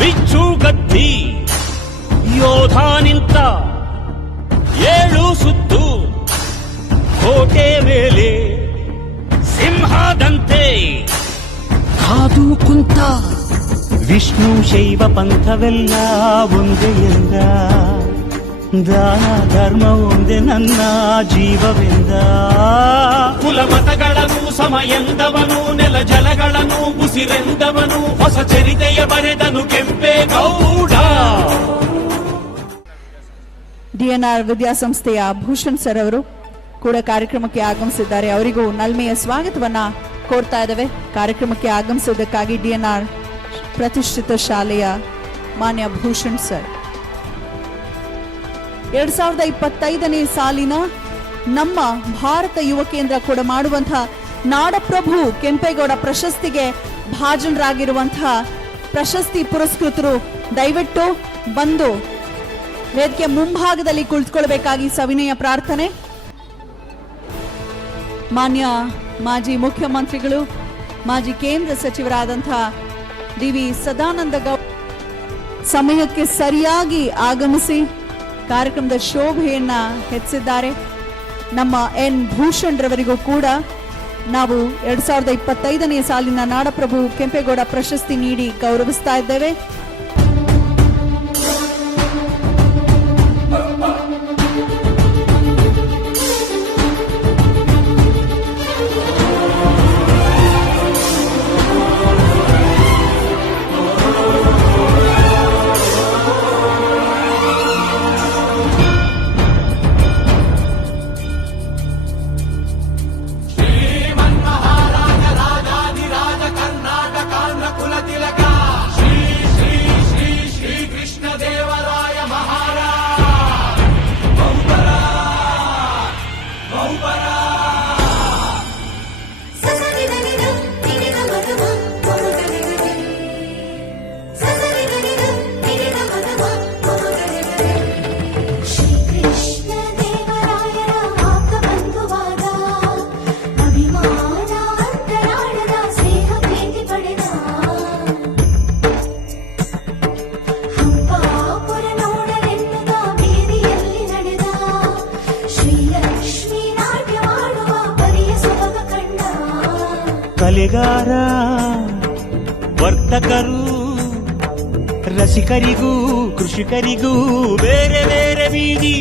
ಬಿಚ್ಚುಗತ್ತಿ ಯೋಧ ನಿಂತ 7 ಸುತ್ತು ಕೋಟೆ ಮೇಲೆ ಸಿಂಹದಂತೆ ಕಾದು ಕುಂತ ವಿಷ್ಣು ಶೈವ ಪಂಥವೆಲ್ಲ ಒಂದೇ ಎಂದ ದಾನ ಧರ್ಮ ಒಂದೇ ನನ್ನ ಜೀವವೆಂದ ಕುಲ ಮತಗಳನ್ನು ಸಮಯಂದವನು ನೆಲ ಜಲಗಳನ್ನು ಉಸಿರೆಂದವನು ಹೊಸ ಚರಿತೆಯ ಬರೆದನು ಕೆಂಪೇಗೌಡ. DNR ವಿದ್ಯಾಸಂಸ್ಥೆಯ ಭೂಷಣ್ ಸರ್ ಅವರು ಕೂಡ ಕಾರ್ಯಕ್ರಮಕ್ಕೆ ಆಗಮಿಸಿದ್ದಾರೆ. ಅವರಿಗೂ ನಲ್ಮೆಯ ಸ್ವಾಗತವನ್ನ ಕೋರ್ತಾ ಇದ್ದೇವೆ. ಕಾರ್ಯಕ್ರಮಕ್ಕೆ ಆಗಮಿಸುವುದಕ್ಕಾಗಿ DNR ಪ್ರತಿಷ್ಠಿತ ಶಾಲೆಯ ಮಾನ್ಯ ಭೂಷಣ್ ಸರ್ 2025ನೇ ಸಾಲಿನ ನಮ್ಮ ಭಾರತ ಯುವ ಕೇಂದ್ರ ಕೂಡ ಮಾಡುವಂತಹ ನಾಡಪ್ರಭು ಕೆಂಪೇಗೌಡ ಪ್ರಶಸ್ತಿಗೆ ಭಾಜನರಾಗಿರುವಂತಹ ಪ್ರಶಸ್ತಿ ಪುರಸ್ಕೃತರು ದಯವಿಟ್ಟು ಬಂದು ವೇದಿಕೆ ಮುಂಭಾಗದಲ್ಲಿ ಕುಳಿತುಕೊಳ್ಳಬೇಕಾಗಿ ಸವಿನಯ ಪ್ರಾರ್ಥನೆ. ಮಾನ್ಯ ಮಾಜಿ ಮುಖ್ಯಮಂತ್ರಿಗಳು ಮಾಜಿ ಕೇಂದ್ರ ಸಚಿವರಾದಂತಹ DV ಸದಾನಂದ ಗೌಡ ಸಮಯಕ್ಕೆ ಸರಿಯಾಗಿ ಆಗಮಿಸಿ ಕಾರ್ಯಕ್ರಮದ ಶೋಭೆಯನ್ನ ಹೆಚ್ಚಿದ್ದಾರೆ. ನಮ್ಮ N ಭೂಷಣ್ ರವರಿಗೂ ಕೂಡ ನಾವು 2025ನೇ ಸಾಲಿನ ನಾಡಪ್ರಭು ಕೆಂಪೇಗೌಡ ಪ್ರಶಸ್ತಿ ನೀಡಿ ಗೌರವಿಸ್ತಾ ಇದ್ದೇವೆ. ಕಲೆಗಾರ ವರ್ತಕರು ರಸಿಕರಿಗೂ ಕೃಷಿಕರಿಗೂ ಬೇರೆ ಬೇರೆ ಬೀದಿ